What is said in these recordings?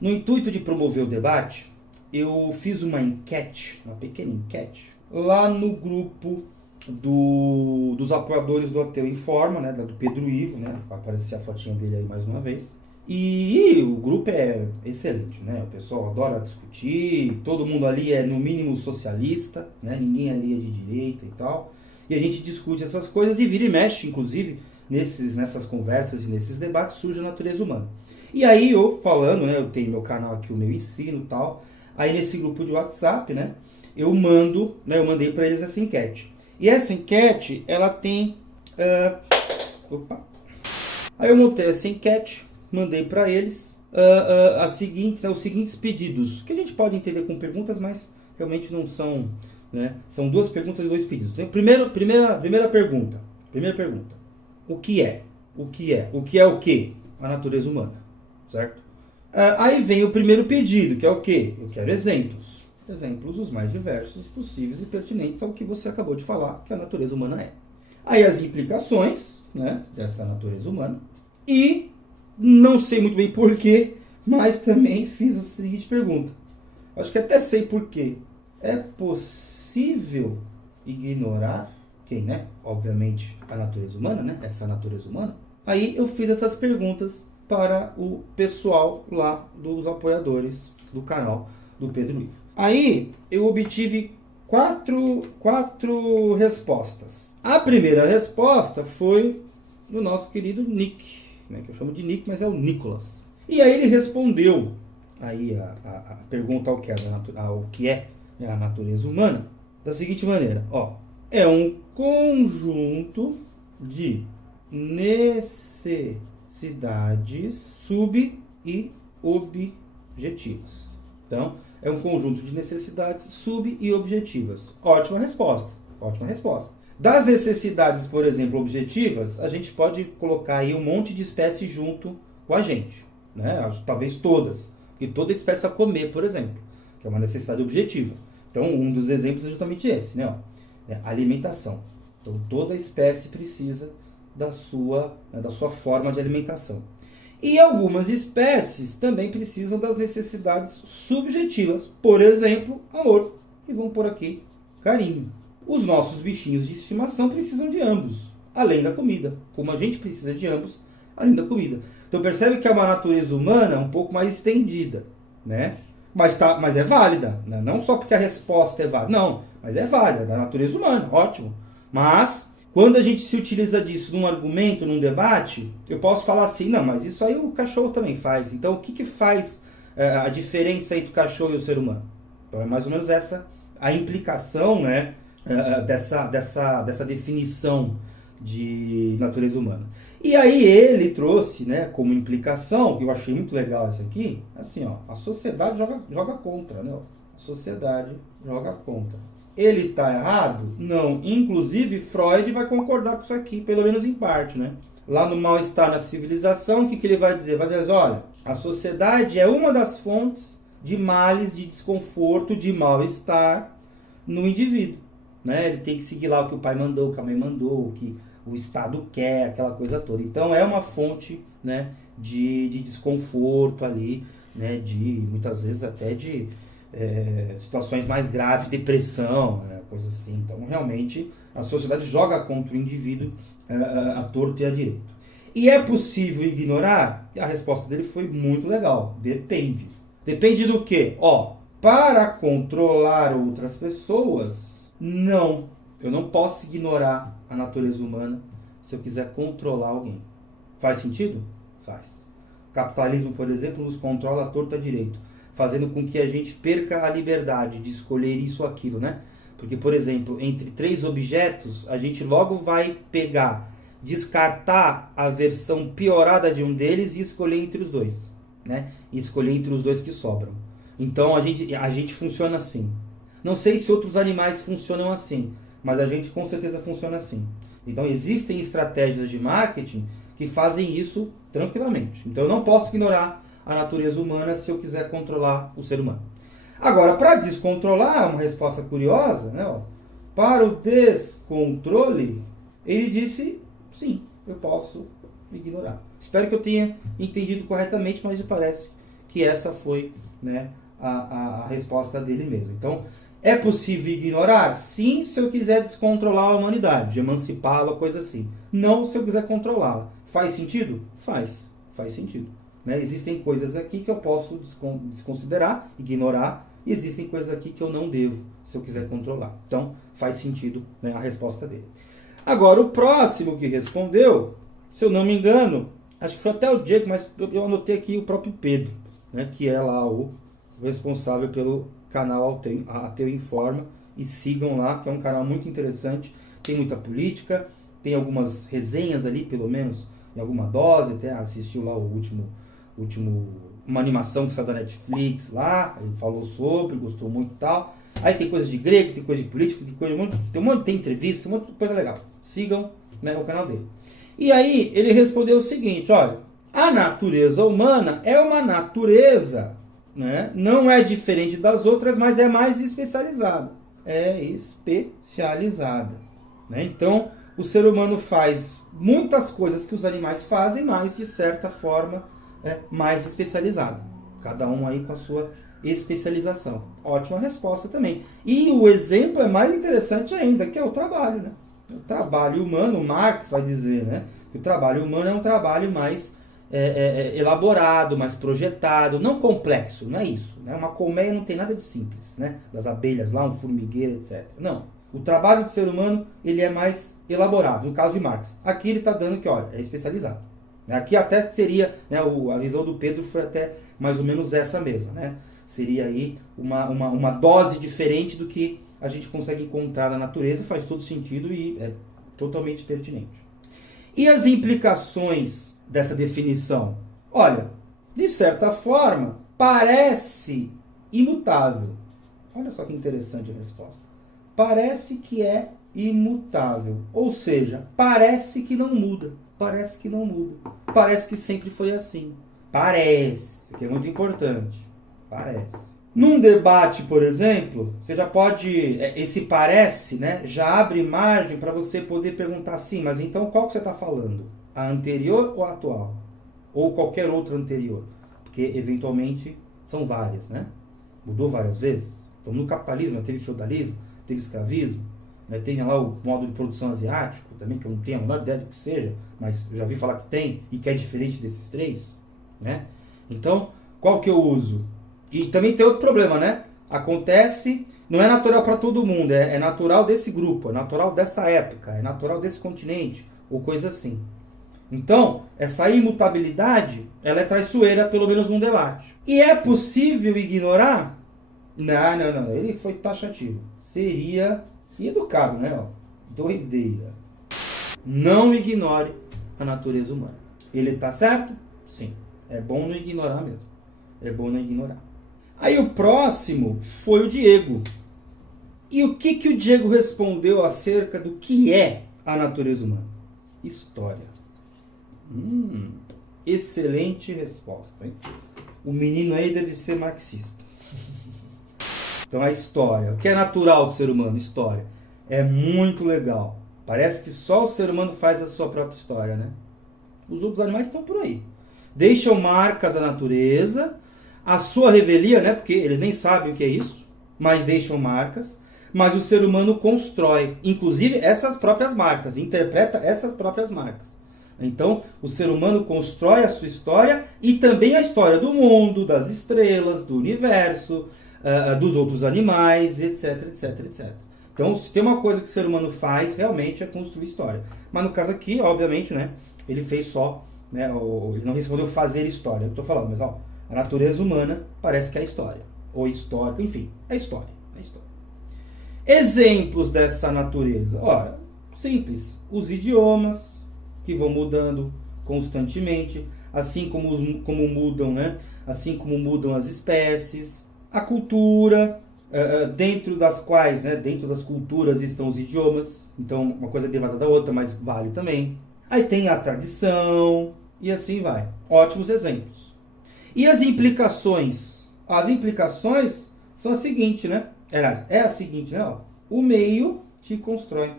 No intuito de promover o debate, eu fiz uma enquete, uma pequena enquete, lá no grupo dos apoiadores do Ateu Informa, né, do Pedro Ivo, né, vai aparecer a fotinha dele aí mais uma vez. E o grupo é excelente, né, o pessoal adora discutir, todo mundo ali é no mínimo socialista, né, ninguém ali é de direita e tal, e a gente discute essas coisas e vira e mexe, inclusive, nessas conversas e nesses debates surge a natureza humana. E aí eu falando, né, eu tenho meu canal aqui, o meu ensino e tal, aí nesse grupo de WhatsApp, né, eu mandei para eles essa enquete. E essa enquete, ela tem... Aí eu montei essa enquete, mandei para eles os seguintes pedidos, que a gente pode entender como perguntas, mas realmente não são... Né, são duas perguntas e dois pedidos. Então, primeira pergunta. O que é? O que é? O que é o quê? A natureza humana. Certo? Aí vem o primeiro pedido, que é o quê? Eu quero exemplos. Exemplos os mais diversos possíveis e pertinentes ao que você acabou de falar, que a natureza humana é. Aí as implicações, né, dessa natureza humana. E não sei muito bem porquê, mas também fiz a seguinte pergunta. Acho que até sei porquê. É possível ignorar quem, né? Obviamente a natureza humana, né? Essa natureza humana. Aí eu fiz essas perguntas para o pessoal lá dos apoiadores do canal do Pedro Ivo. Aí eu obtive quatro respostas. A primeira resposta foi do nosso querido Nick, né, que eu chamo de Nick, mas é o Nicolas. E aí ele respondeu aí a pergunta ao que é a natureza humana da seguinte maneira, ó, é um conjunto de necessidades sub e objetivas. Então, é um conjunto de necessidades sub e objetivas. Ótima resposta. Das necessidades, por exemplo, objetivas, a gente pode colocar aí um monte de espécies junto com a gente, né? Talvez todas, porque toda espécie a comer, por exemplo, que é uma necessidade objetiva. Então, um dos exemplos é justamente esse, né? Alimentação. Então, toda espécie precisa da sua forma de alimentação. E algumas espécies também precisam das necessidades subjetivas, por exemplo, amor. E vamos por aqui, carinho. Os nossos bichinhos de estimação precisam de ambos, além da comida, como a gente precisa de ambos, além da comida. Então percebe que é uma natureza humana um pouco mais estendida, né? Mas é válida, né? Não só porque a resposta é válida, não, mas é válida, da natureza humana, ótimo. Mas quando a gente se utiliza disso num argumento, num debate, eu posso falar assim, não, mas isso aí o cachorro também faz. Então o que faz a diferença entre o cachorro e o ser humano? Então é mais ou menos essa a implicação, né, dessa definição de natureza humana. E aí ele trouxe, né, como implicação, que eu achei muito legal essa aqui, assim, ó, a sociedade joga contra, né? A sociedade joga contra. Ele está errado? Não. Inclusive, Freud vai concordar com isso aqui, pelo menos em parte, né? Lá no Mal-Estar na Civilização, o que ele vai dizer? Vai dizer, olha, a sociedade é uma das fontes de males, de desconforto, de mal-estar no indivíduo, né? Ele tem que seguir lá o que o pai mandou, o que a mãe mandou, o que o Estado quer, aquela coisa toda. Então, é uma fonte, né, de desconforto ali, né, de muitas vezes até de situações mais graves, depressão, né, coisa assim. Então, realmente, a sociedade joga contra o indivíduo a torto e a direito. E é possível ignorar? A resposta dele foi muito legal. Depende. Depende do quê? Ó, para controlar outras pessoas, não. Eu não posso ignorar a natureza humana se eu quiser controlar alguém. Faz sentido? Faz. O capitalismo, por exemplo, nos controla a torto e a direito, fazendo com que a gente perca a liberdade de escolher isso ou aquilo, né? Porque, por exemplo, entre 3 objetos, a gente logo vai descartar a versão piorada de um deles e escolher entre os dois, né? E escolher entre os dois que sobram. Então, a gente funciona assim. Não sei se outros animais funcionam assim, mas a gente com certeza funciona assim. Então, existem estratégias de marketing que fazem isso tranquilamente. Então, eu não posso ignorar a natureza humana se eu quiser controlar o ser humano. Agora, para descontrolar, uma resposta curiosa, né? Ó, para o descontrole, ele disse, sim, eu posso ignorar. Espero que eu tenha entendido corretamente, mas me parece que essa foi, né, a resposta dele mesmo. Então, é possível ignorar? Sim, se eu quiser descontrolar a humanidade, emancipá-la, coisa assim. Não se eu quiser controlá-la. Faz sentido? Faz sentido. Né? Existem coisas aqui que eu posso desconsiderar, ignorar, e existem coisas aqui que eu não devo, se eu quiser controlar. Então, faz sentido, né, a resposta dele. Agora, o próximo que respondeu, se eu não me engano, acho que foi até o Diego, mas eu anotei aqui o próprio Pedro, né, que é lá o responsável pelo canal Ateu Informa, e sigam lá, que é um canal muito interessante, tem muita política, tem algumas resenhas ali, pelo menos, em alguma dose, até assistiu lá o último uma animação que saiu da Netflix lá, ele falou sobre, gostou muito e tal. Aí tem coisa de grego, tem coisa de política, tem entrevista, tem um monte de coisa legal. Sigam, né, o canal dele. E aí ele respondeu o seguinte, olha, a natureza humana é uma natureza, né, não é diferente das outras, mas é mais especializada. É especializada. Né? Então, o ser humano faz muitas coisas que os animais fazem, mas de certa forma mais especializada. Cada um aí com a sua especialização. Ótima resposta também. E o exemplo é mais interessante ainda, que é o trabalho, né? O trabalho humano, Marx vai dizer, né, que o trabalho humano é um trabalho mais elaborado, mais projetado, não complexo, não é isso. Né? Uma colmeia não tem nada de simples, né? Das abelhas lá, um formigueiro, etc. Não. O trabalho do ser humano, ele é mais elaborado, no caso de Marx. Aqui ele está dando que, olha, é especializado. Aqui até seria, né, a visão do Pedro foi até mais ou menos essa mesma, né? Seria aí uma dose diferente do que a gente consegue encontrar na natureza, faz todo sentido e é totalmente pertinente. E as implicações dessa definição? Olha, de certa forma, parece imutável. Olha só que interessante a resposta. Parece que é imutável, ou seja, parece que não muda. Parece que não muda. Parece que sempre foi assim. Parece, que é muito importante. Parece. Num debate, por exemplo, você já pode... Esse parece, né, já abre margem para você poder perguntar assim, mas então qual que você está falando? A anterior ou a atual? Ou qualquer outra anterior? Porque, eventualmente, são várias, né? Mudou várias vezes. Então, no capitalismo, teve feudalismo, teve escravismo, né? Tem lá o modo de produção asiático também, que eu não tenho a menor ideia do que seja, mas eu já vi falar que tem e que é diferente desses três, né? Então, qual que eu uso? E também tem outro problema, né? Acontece, não é natural para todo mundo, é natural desse grupo, é natural dessa época, é natural desse continente, ou coisa assim. Então, essa imutabilidade, ela é traiçoeira, pelo menos num debate. E é possível ignorar? Não, ele foi taxativo. Seria educado, né? Ó, doideira. Não ignore a natureza humana. Ele está certo? Sim. É bom não ignorar mesmo. É bom não ignorar. Aí o próximo foi o Diego. E o que o Diego respondeu acerca do que é a natureza humana? História. Excelente resposta, hein? O menino aí deve ser marxista. Então a história. O que é natural do ser humano? História. É muito legal. Parece que só o ser humano faz a sua própria história, né? Os outros animais estão por aí. Deixam marcas da natureza, a sua revelia, né? Porque eles nem sabem o que é isso, mas deixam marcas. Mas o ser humano constrói, inclusive, essas próprias marcas, interpreta essas próprias marcas. Então, o ser humano constrói a sua história e também a história do mundo, das estrelas, do universo, dos outros animais, etc, etc, etc. Então, se tem uma coisa que o ser humano faz, realmente é construir história. Mas no caso aqui, obviamente, né, ele fez só, né, ele não respondeu fazer história. Eu estou falando, mas ó, a natureza humana parece que é história. Ou histórica, enfim, é história. É história. Exemplos dessa natureza. Ora, simples. Os idiomas, que vão mudando constantemente, assim como mudam, né? Assim como mudam as espécies, a cultura, dentro das quais, né? Dentro das culturas estão os idiomas, então uma coisa é derivada da outra, mas vale também. Aí tem a tradição e assim vai. Ótimos exemplos. E as implicações? As implicações são as seguintes, né? É a seguinte, né? Ó, o meio te constrói.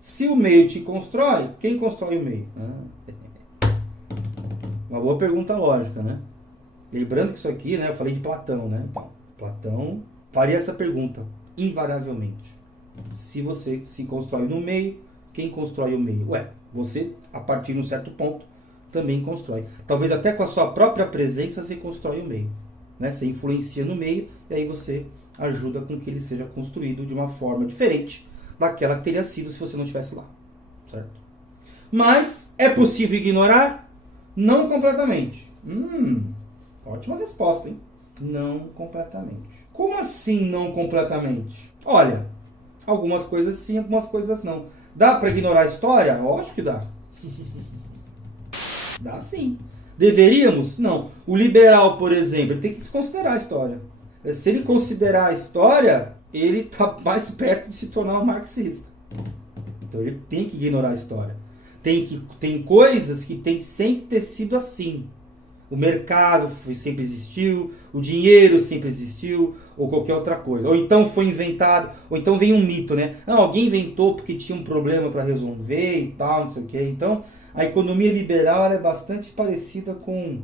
Se o meio te constrói, quem constrói o meio? Uma boa pergunta lógica, né? Lembrando que isso aqui, né, eu falei de Platão, né? Então, Platão faria essa pergunta, invariavelmente. Se você se constrói no meio, quem constrói o meio? Ué, você, a partir de um certo ponto, também constrói. Talvez até com a sua própria presença você constrói o meio. Né? Você influencia no meio e aí você ajuda com que ele seja construído de uma forma diferente daquela que teria sido se você não estivesse lá. Certo? Mas é possível ignorar? Não completamente. Ótima resposta, hein? Não completamente. Como assim não completamente? Olha, algumas coisas sim, algumas coisas não. Dá para ignorar a história? Lógico que dá. Dá sim. Deveríamos? Não. O liberal, por exemplo, ele tem que desconsiderar a história. Se ele considerar a história, ele está mais perto de se tornar um marxista. Então ele tem que ignorar a história. Tem coisas que tem que sempre ter sido assim. O mercado sempre existiu, o dinheiro sempre existiu, ou qualquer outra coisa. Ou então foi inventado, ou então vem um mito, né? Não, alguém inventou porque tinha um problema para resolver e tal, não sei o quê. Então, a economia liberal é bastante parecida com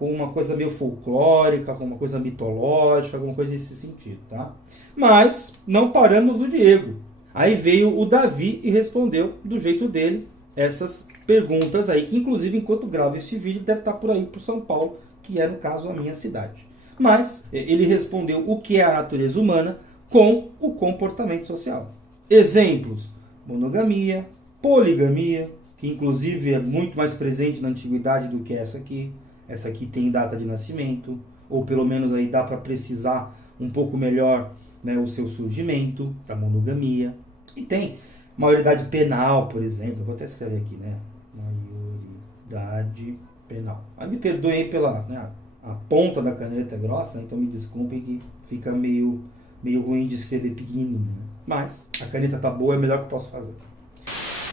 uma coisa meio folclórica, com uma coisa mitológica, alguma coisa nesse sentido, tá? Mas não paramos no Diego. Aí veio o Davi e respondeu do jeito dele essas perguntas aí, que inclusive enquanto gravo esse vídeo deve estar por aí para São Paulo, que é no caso a minha cidade. Mas ele respondeu o que é a natureza humana com o comportamento social. Exemplos: monogamia, poligamia, que inclusive é muito mais presente na antiguidade do que essa aqui. Essa aqui tem data de nascimento, ou pelo menos aí dá para precisar um pouco melhor, né, o seu surgimento da monogamia. E tem maioridade penal, por exemplo. Eu vou até escrever aqui, né? Maioridade penal. Aí me perdoem pela, né, a ponta da caneta é grossa, né, então me desculpem que fica meio ruim de escrever pequenininho. Né? Mas a caneta tá boa, é melhor que eu posso fazer.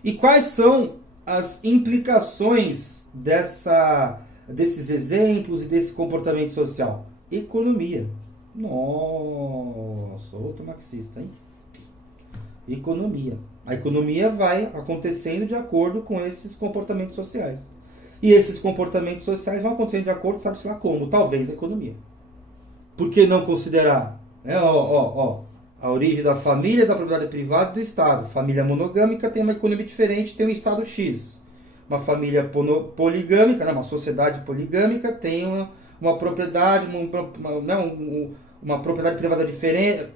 E quais são as implicações desses exemplos e desse comportamento social? Economia. Nossa, outro marxista, hein? Economia. A economia vai acontecendo de acordo com esses comportamentos sociais. E esses comportamentos sociais vão acontecendo de acordo, sabe-se lá como? Talvez a economia. Por que não considerar? A origem da família, da propriedade privada e do Estado. Família monogâmica tem uma economia diferente, tem um Estado X. Uma família poligâmica, né, uma sociedade poligâmica tem uma propriedade, uma propriedade privada diferente.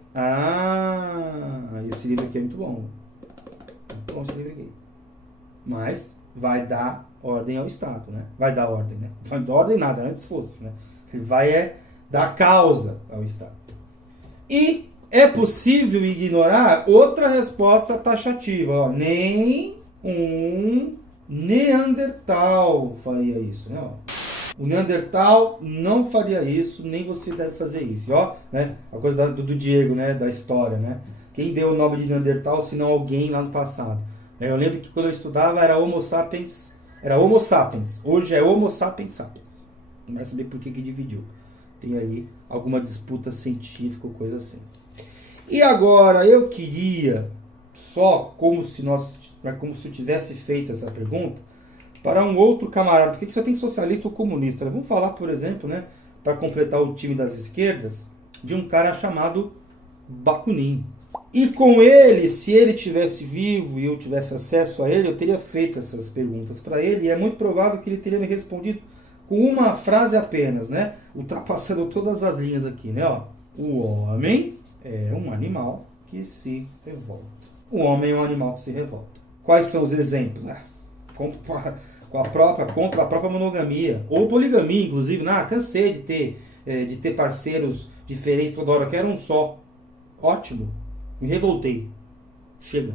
Esse livro aqui é muito bom. Muito bom esse livro aqui. Mas vai dar ordem ao Estado, né? Vai dar ordem, né? Não vai dar ordem nada, antes fosse, né? Ele vai dar causa ao Estado. E é possível ignorar outra resposta taxativa. Ó, nem um Neandertal faria isso, né? Ó. O Neandertal não faria isso, nem você deve fazer isso. Ó, né? A coisa do Diego, né? Da história, né? Quem deu o nome de Neandertal, se não alguém lá no passado? Eu lembro que quando eu estudava era Homo sapiens. Era Homo sapiens. Hoje é Homo sapiens sapiens. Não vai saber por que dividiu. Tem aí alguma disputa científica ou coisa assim. E agora eu queria, só como se eu tivesse feito essa pergunta, para um outro camarada, porque aqui só tem socialista ou comunista. Vamos falar, por exemplo, né, para completar o time das esquerdas, de um cara chamado Bakunin. E com ele, se ele tivesse vivo e eu tivesse acesso a ele, eu teria feito essas perguntas para ele, e é muito provável que ele teria me respondido com uma frase apenas, né? Ultrapassando todas as linhas aqui, né? Ó, o homem é um animal que se revolta. O homem é um animal que se revolta. Quais são os exemplos? Contra a própria monogamia, ou poligamia, inclusive. Cansei de ter parceiros diferentes toda hora, quero um só. Ótimo. Me revoltei. Chega.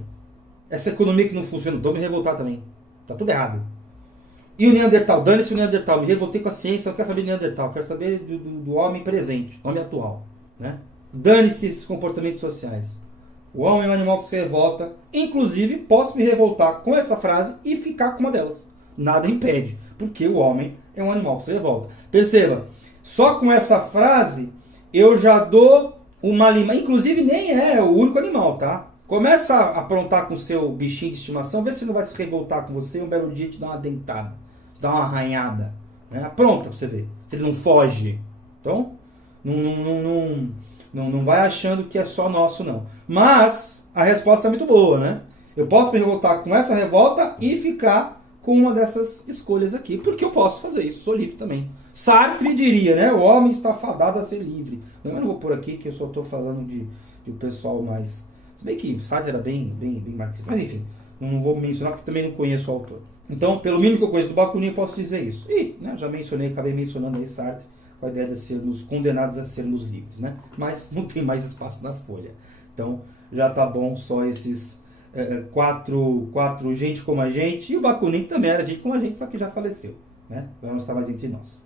Essa economia que não funciona, então me revoltar também. Tá tudo errado. E o Neandertal? Dane-se o Neandertal. Me revoltei com a ciência, não quero saber de Neandertal. Quero saber do homem presente, homem atual. Né? Dane-se esses comportamentos sociais. O homem é um animal que se revolta. Inclusive, posso me revoltar com essa frase e ficar com uma delas. Nada impede. Porque o homem é um animal que se revolta. Perceba, só com essa frase eu já dou uma lima. Inclusive nem é o único animal, tá? Começa a aprontar com o seu bichinho de estimação, vê se não vai se revoltar com você um belo dia te dar uma dentada, te dar uma arranhada. Né? Pronta, pra você ver. Se ele não foge. Então, não vai achando que é só nosso, não. Mas a resposta é muito boa, né? Eu posso me revoltar com essa revolta e ficar com uma dessas escolhas aqui, porque eu posso fazer isso, sou livre também. Sartre diria, né? O homem está fadado a ser livre. Eu não vou pôr aqui que eu só estou falando de um pessoal mais... Se bem que Sartre era bem marxista. Mas enfim, não vou mencionar porque também não conheço o autor. Então, pelo mínimo que eu conheço do Bakunin, eu posso dizer isso. E já mencionei, acabei mencionando aí Sartre, com a ideia de sermos condenados a sermos livres, né? Mas não tem mais espaço na folha. Então, já tá bom só esses quatro gente como a gente, e o Bakunin também era gente como a gente, só que já faleceu, né? Então não está mais entre nós.